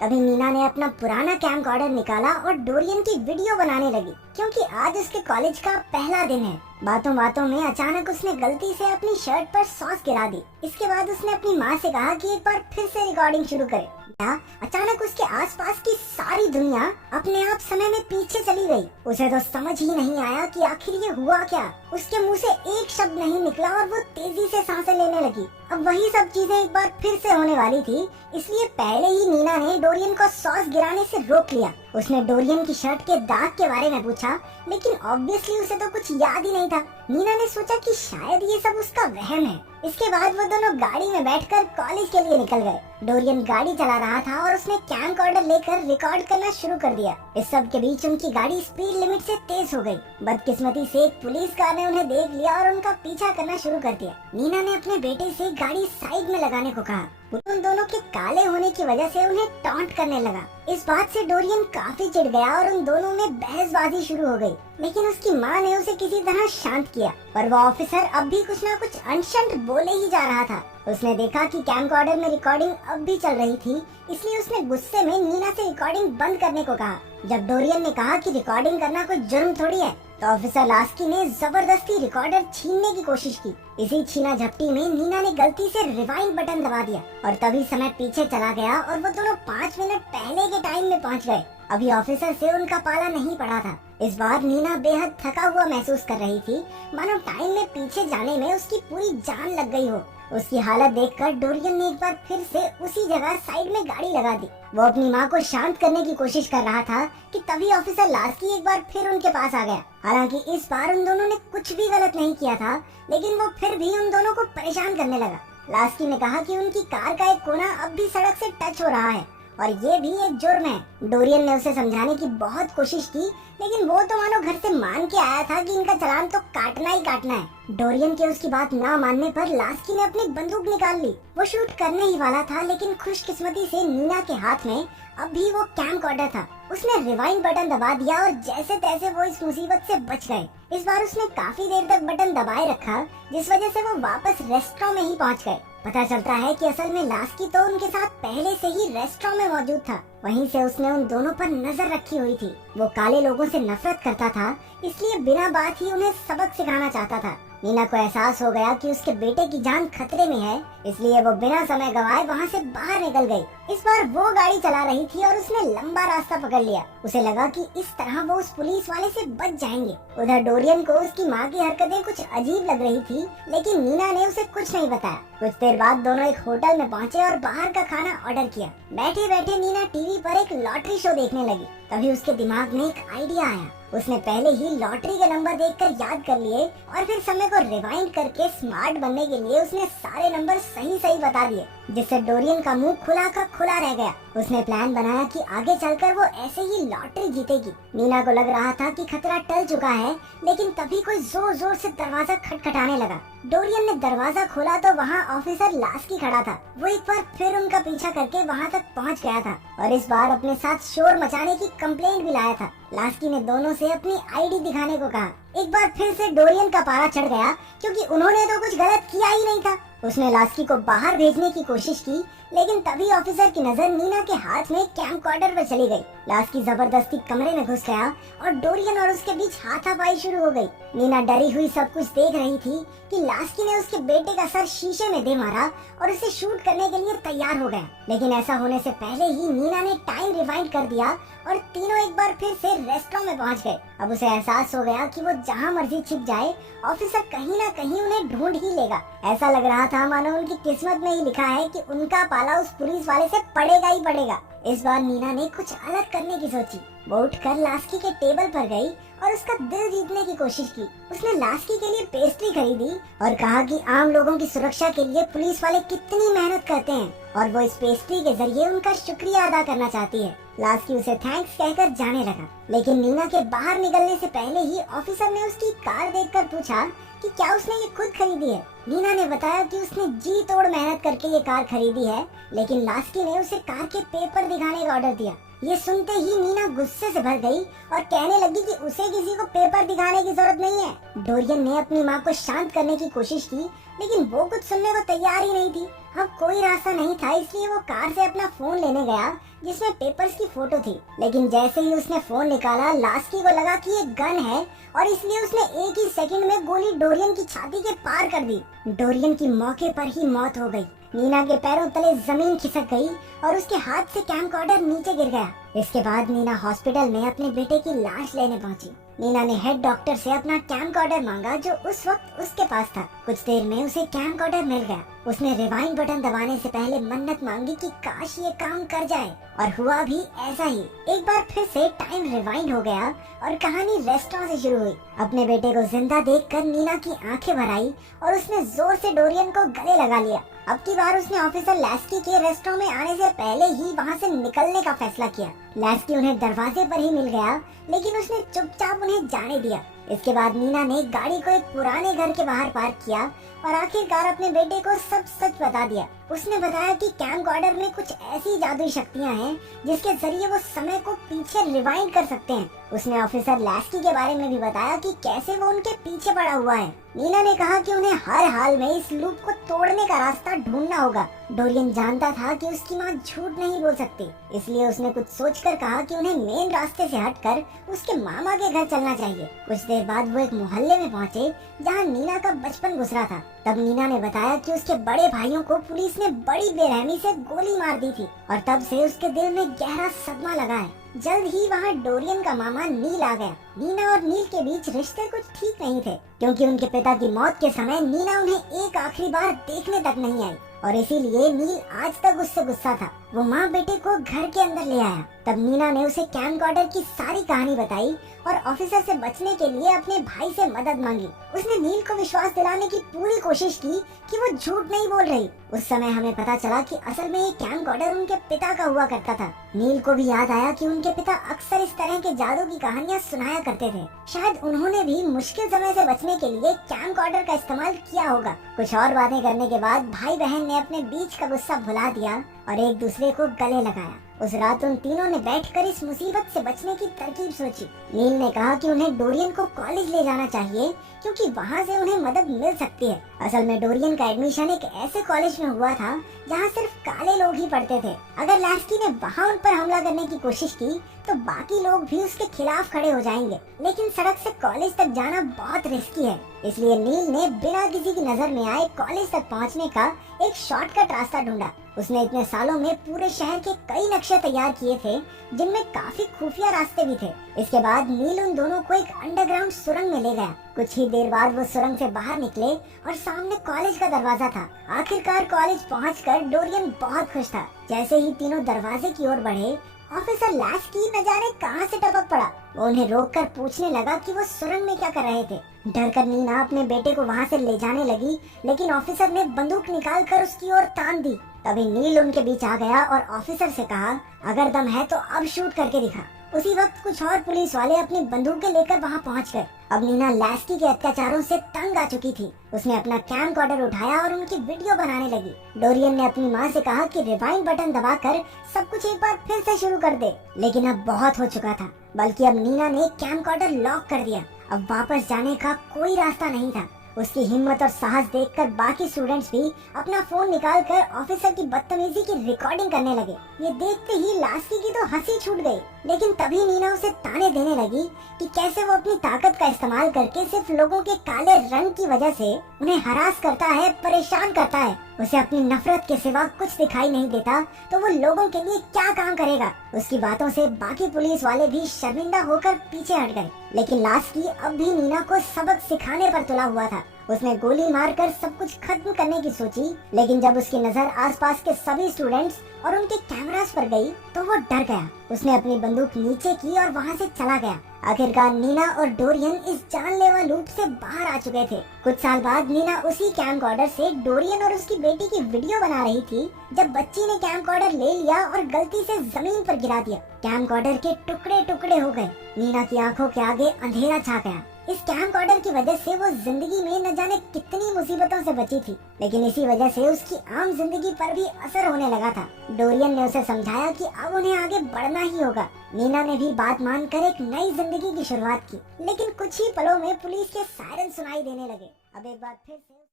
तभी नीना ने अपना पुराना कैमकॉर्डर निकाला और डोरियन की वीडियो बनाने लगी, क्योंकि आज उसके कॉलेज का पहला दिन है। बातों बातों में अचानक उसने गलती से अपनी शर्ट पर सॉस गिरा दी। इसके बाद उसने अपनी माँ से कहा कि एक बार फिर से रिकॉर्डिंग शुरू करे। अचानक उसके आसपास की सारी दुनिया अपने आप समय में पीछे चली गई। उसे तो समझ ही नहीं आया कि आखिर ये हुआ क्या। उसके मुंह से एक शब्द नहीं निकला और वो तेजी से सांसें लेने लगी। अब वही सब चीजें एक बार फिर से होने वाली थी, इसलिए पहले ही नीना ने डोरियन को सॉस गिराने से रोक लिया। उसने डोरियन की शर्ट के दाग के बारे में पूछा, लेकिन ऑब्वियसली उसे तो कुछ याद ही नहीं था। नीना ने सोचा कि शायद ये सब उसका वहम है। इसके बाद वो दोनों गाड़ी में बैठकर कॉलेज के लिए निकल गए। डोरियन गाड़ी चला रहा था और उसने कैमकॉर्डर लेकर रिकॉर्ड करना शुरू कर दिया। इस सब के बीच उनकी गाड़ी स्पीड लिमिट से तेज हो गई। बदकिस्मती से एक पुलिस कार ने उन्हें देख लिया और उनका पीछा करना शुरू कर दिया। नीना ने अपने बेटे से गाड़ी साइड में लगाने को कहा। उन दोनों के काले होने की वजह से उन्हें टॉन्ट करने लगा। इस बात से डोरियन काफी चिढ़ गया और उन दोनों में बहसबाजी शुरू हो गई, लेकिन उसकी माँ ने उसे किसी तरह शांत किया। पर वो ऑफिसर अब भी कुछ न कुछ अनशंत बोले ही जा रहा था। उसने देखा कि कैमकॉर्डर में रिकॉर्डिंग अब भी चल रही थी, इसलिए उसने गुस्से में नीना से रिकॉर्डिंग बंद करने को कहा। जब डोरियन ने कहा कि रिकॉर्डिंग करना कोई जुर्म थोड़ी है, तो ऑफिसर लास्की ने जबरदस्ती रिकॉर्डर छीनने की कोशिश की। इसी छीना झपटी में नीना ने गलती से रिवाइंड बटन दबा दिया और तभी समय पीछे चला गया और वो दोनों 5 मिनट पहले के टाइम में पहुंच गए। अभी ऑफिसर से उनका पाला नहीं पड़ा था। इस बार नीना बेहद थका हुआ महसूस कर रही थी, मानो टाइम में पीछे जाने में उसकी पूरी जान लग गई हो। उसकी हालत देखकर डोरियन ने एक बार फिर से उसी जगह साइड में गाड़ी लगा दी। वो अपनी माँ को शांत करने की कोशिश कर रहा था कि तभी ऑफिसर लास्की एक बार फिर उनके पास आ गया। हालांकि इस बार उन दोनों ने कुछ भी गलत नहीं किया था, लेकिन वो फिर भी उन दोनों को परेशान करने लगा। लास्की ने कहा कि उनकी कार का एक कोना अब भी सड़क से टच हो रहा है और ये भी एक जुर्म है। डोरियन ने उसे समझाने की बहुत कोशिश की, लेकिन वो तो मानो घर से मान के आया था कि इनका चालान तो काटना ही काटना है। डोरियन के उसकी बात ना मानने पर लास्की ने अपनी बंदूक निकाल ली। वो शूट करने ही वाला था, लेकिन खुशकिस्मती से नीना के हाथ में अभी वो कैमकॉर्डर था। उसने रिवाइंड बटन दबा दिया और जैसे तैसे वो इस मुसीबत से बच गए। इस बार उसने काफी देर तक बटन दबाए रखा, जिस वजह से वो वापस रेस्टोरेंट में ही पहुंच गए। पता चलता है कि असल में लास्की तो उनके साथ पहले से ही रेस्टोरेंट में मौजूद था। वहीं से उसने उन दोनों पर नजर रखी हुई थी। वो काले लोगों से नफरत करता था, इसलिए बिना बात ही उन्हें सबक सिखाना चाहता था। नीना को एहसास हो गया कि उसके बेटे की जान खतरे में है, इसलिए वो बिना समय गवाए वहाँ से बाहर निकल गई। इस बार वो गाड़ी चला रही थी और उसने लंबा रास्ता पकड़ लिया। उसे लगा कि इस तरह वो उस पुलिस वाले से बच जाएंगे। उधर डोरियन को उसकी माँ की हरकतें कुछ अजीब लग रही थी, लेकिन नीना ने उसे कुछ नहीं बताया। कुछ देर बाद दोनों एक होटल में पहुँचे और बाहर का खाना ऑर्डर किया। बैठे बैठे नीना टीवी पर एक लॉटरी शो देखने लगी। तभी उसके दिमाग में एक आइडिया आया। उसने पहले ही लॉटरी के नंबर देखकर याद कर लिए और फिर समय को रिवाइंड करके स्मार्ट बनने के लिए उसने सारे नंबर सही सही बता दिए, जिससे डोरियन का मुंह खुला का खुला रह गया। उसने प्लान बनाया कि आगे चलकर वो ऐसे ही लॉटरी जीतेगी। नीना को लग रहा था कि खतरा टल चुका है, लेकिन तभी कोई जोर जोर से दरवाजा खटखटाने लगा। डोरियन ने दरवाजा खोला तो वहाँ ऑफिसर लास्की खड़ा था। वो एक बार फिर उनका पीछा करके वहाँ तक पहुँच गया था और इस बार अपने साथ शोर मचाने की कंप्लेंट भी लाया था। लास्की ने दोनों से अपनी आईडी दिखाने को कहा। एक बार फिर से डोरियन का पारा चढ़ गया, क्योंकि उन्होंने तो कुछ गलत किया ही नहीं था। उसने लास्की को बाहर भेजने की कोशिश की, लेकिन तभी ऑफिसर की नजर नीना के हाथ में कैमकॉर्डर पर चली गई। लास्की जबरदस्ती कमरे में घुस गया और डोरियन और उसके बीच हाथापाई शुरू हो गई। नीना डरी हुई सब कुछ देख रही थी कि लास्की ने उसके बेटे का सर शीशे में दे मारा और उसे शूट करने के लिए तैयार हो गया। लेकिन ऐसा होने से पहले ही नीना ने टाइम रिवाइंड कर दिया और तीनों एक बार फिर से रेस्टोरेंट में पहुंच गए। अब उसे एहसास हो गया कि वो जहां मर्जी छिप जाए, ऑफिसर कहीं ना कहीं उन्हें ढूंढ ही लेगा। ऐसा लग रहा था मानो उनकी किस्मत में ही लिखा है कि उनका पाला उस पुलिस वाले से पड़ेगा ही पड़ेगा। इस बार नीना ने कुछ अलग करने की सोची। वो उठकर लास्की के टेबल पर गई और उसका दिल जीतने की कोशिश की। उसने लास्की के लिए पेस्ट्री खरीदी और कहा कि आम लोगों की सुरक्षा के लिए पुलिस वाले कितनी मेहनत करते हैं और वो इस पेस्ट्री के जरिए उनका शुक्रिया अदा करना चाहती है। लास्की उसे थैंक्स कहकर जाने लगा, लेकिन नीना के बाहर निकलने से पहले ही ऑफिसर ने उसकी कार देखकर पूछा कि क्या उसने ये खुद खरीदी है। नीना ने बताया कि उसने जी तोड़ मेहनत करके ये कार खरीदी है, लेकिन लास्की ने उसे कार के पेपर दिखाने का ऑर्डर दिया। ये सुनते ही नीना गुस्से से भर गई और कहने लगी कि उसे किसी को पेपर दिखाने की जरूरत नहीं है। डोरियन ने अपनी माँ को शांत करने की कोशिश की, लेकिन वो कुछ सुनने को तैयार ही नहीं थी। अब कोई रास्ता नहीं था, इसलिए वो कार से अपना फोन लेने गया जिसमें पेपर्स की फोटो थी। लेकिन जैसे ही उसने फोन निकाला, लास्की को लगा कि ये गन है और इसलिए उसने एक ही सेकंड में गोली डोरियन की छाती के पार कर दी। डोरियन की मौके पर ही मौत हो गई। नीना के पैरों तले जमीन खिसक गई और उसके हाथ से कैमकॉर्डर नीचे गिर गया। इसके बाद नीना हॉस्पिटल में अपने बेटे की लाश लेने पहुंची। नीना ने हेड डॉक्टर से अपना कैमकॉर्डर मांगा जो उस वक्त उसके पास था। कुछ देर में उसे कैमकॉर्डर मिल गया। उसने रिवाइंड बटन दबाने से पहले मन्नत मांगी कि काश ये काम कर जाए, और हुआ भी ऐसा ही। एक बार फिर से टाइम रिवाइंड हो गया और कहानी रेस्टोरेंट से शुरू हुई। अपने बेटे को जिंदा देखकर नीना की आंखें भर आई और उसने जोर से डोरियन को गले लगा लिया। अब की बार उसने ऑफिसर लैस्की के रेस्टोरेंट में आने से पहले ही वहाँ से निकलने का फैसला किया। लैस्की उन्हें दरवाजे पर ही मिल गया, लेकिन उसने चुपचाप उन्हें जाने दिया। इसके बाद नीना ने गाड़ी को एक पुराने घर के बाहर पार्क किया और आखिरकार अपने बेटे को सब सच बता दिया। उसने बताया कि कैमकॉर्डर में कुछ ऐसी जादुई शक्तियां हैं जिसके जरिए वो समय को पीछे रिवाइंड कर सकते हैं। उसने ऑफिसर लैस्की के बारे में भी बताया कि कैसे वो उनके पीछे पड़ा हुआ है। नीना ने कहा कि उन्हें हर हाल में इस लूप को तोड़ने का रास्ता ढूंढना होगा। डोरियन जानता था कि उसकी माँ झूठ नहीं बोल सकती, इसलिए उसने कुछ सोचकर कहा कि उन्हें मेन रास्ते से हटकर उसके मामा के घर चलना चाहिए। कुछ देर बाद वो एक मोहल्ले में पहुँचे जहाँ नीना का बचपन गुजरा था। तब नीना ने बताया कि उसके बड़े भाइयों को पुलिस ने बड़ी बेरहमी से गोली मार दी थी और तब से उसके दिल में गहरा सदमा लगा है। जल्द ही वहाँ डोरियन का मामा नील आ गया। नीना और नील के बीच रिश्ते कुछ ठीक नहीं थे, क्योंकि उनके पिता की मौत के समय नीना उन्हें एक आखिरी बार देखने तक नहीं आई और इसीलिए नील आज तक उससे गुस्सा था। वो माँ बेटे को घर के अंदर ले आया। तब नीना ने उसे कैमकॉर्डर की सारी कहानी बताई और ऑफिसर से बचने के लिए अपने भाई से मदद मांगी। उसने नील को विश्वास दिलाने की पूरी कोशिश की कि वो झूठ नहीं बोल रही। उस समय हमें पता चला कि असल में ये कैमकॉर्डर उनके पिता का हुआ करता था। नील को भी याद आया कि उनके पिता अक्सर इस तरह के जादू की कहानियाँ सुनाया करते थे। शायद उन्होंने भी मुश्किल समय से बचने के लिए कैमकॉर्डर का इस्तेमाल किया होगा। कुछ और बातें करने के बाद भाई बहन ने अपने बीच का गुस्सा भुला दिया और एक दूसरे को गले लगाया। उस रात उन तीनों ने बैठकर इस मुसीबत से बचने की तरकीब सोची। नील ने कहा कि उन्हें डोरियन को कॉलेज ले जाना चाहिए, क्योंकि वहाँ से उन्हें मदद मिल सकती है। असल में डोरियन का एडमिशन एक ऐसे कॉलेज में हुआ था जहाँ सिर्फ काले लोग ही पढ़ते थे। अगर लैस्की ने वहाँ उन पर हमला करने की कोशिश की तो बाकी लोग भी उसके खिलाफ खड़े हो जाएंगे। लेकिन सड़क से कॉलेज तक जाना बहुत रिस्की है, इसलिए नील ने बिना किसी की नजर में आए कॉलेज तक पहुँचने का एक शॉर्टकट रास्ता ढूंढा। उसने इतने सालों में पूरे शहर के कई नक्शे तैयार किए थे, जिनमें काफी खुफिया रास्ते भी थे। इसके बाद नील उन दोनों को एक अंडरग्राउंड सुरंग में ले गया। कुछ ही देर बाद वो सुरंग से बाहर निकले और सामने कॉलेज का दरवाजा था। आखिरकार कॉलेज पहुंचकर डोरियन बहुत खुश था। जैसे ही तीनों दरवाजे की ओर बढ़े, ऑफिसर लैस्की न जाने कहां से टपक पड़ा। वो उन्हें रोककर पूछने लगा कि वो सुरंग में क्या कर रहे थे। डरकर नीना अपने बेटे को वहां से ले जाने लगी, लेकिन ऑफिसर ने बंदूक निकालकर उसकी ओर तान दी। तभी नील उनके बीच आ गया और ऑफिसर से कहा, अगर दम है तो अब शूट करके दिखा। उसी वक्त कुछ और पुलिस वाले अपनी बंदूकें लेकर वहां पहुंच गए। अब नीना लैस्की के अत्याचारों से तंग आ चुकी थी। उसने अपना कैमकॉर्डर उठाया और उनकी वीडियो बनाने लगी। डोरियन ने अपनी माँ से कहा कि रिवाइंड बटन दबाकर सब कुछ एक बार फिर से शुरू कर दे, लेकिन अब बहुत हो चुका था। बल्कि अब नीना ने कैमकॉर्डर लॉक कर दिया। अब वापस जाने का कोई रास्ता नहीं था। उसकी हिम्मत और साहस देखकर बाकी स्टूडेंट्स भी अपना फोन निकालकर ऑफिसर की बदतमीजी की रिकॉर्डिंग करने लगे। ये देखते ही लैस्की की तो हंसी छूट गई, लेकिन तभी नीना उसे ताने देने लगी कि कैसे वो अपनी ताकत का इस्तेमाल करके सिर्फ लोगों के काले रंग की वजह से उन्हें हरास करता है, परेशान करता है। उसे अपनी नफरत के सिवा कुछ दिखाई नहीं देता, तो वो लोगों के लिए क्या काम करेगा। उसकी बातों से बाकी पुलिस वाले भी शर्मिंदा होकर पीछे हट गए। लेकिन लैस्की अब भी नीना को सबक सिखाने पर तुला हुआ था। उसने गोली मारकर सब कुछ खत्म करने की सोची, लेकिन जब उसकी नजर आसपास के सभी स्टूडेंट्स और उनके कैमरास पर गई तो वो डर गया। उसने अपनी बंदूक नीचे की और वहाँ से चला गया। आखिरकार नीना और डोरियन इस जानलेवा लूप से बाहर आ चुके थे। कुछ साल बाद नीना उसी कैमकॉर्डर से डोरियन और उसकी बेटी की वीडियो बना रही थी, जब बच्ची ने कैमकॉर्डर ले लिया और गलती से जमीन पर गिरा दिया। कैमकॉर्डर के टुकड़े टुकड़े हो गए। नीना की आंखों के आगे अंधेरा छा गया। इस कैमकॉर्डर की वजह से वो जिंदगी में न जाने कितनी मुसीबतों से बची थी, लेकिन इसी वजह से उसकी आम जिंदगी पर भी असर होने लगा था। डोरियन ने उसे समझाया कि अब उन्हें आगे बढ़ना ही होगा। नीना ने भी बात मानकर एक नई जिंदगी की शुरुआत की, लेकिन कुछ ही पलों में पुलिस के सायरन सुनाई देने लगे। अब एक बार फिर से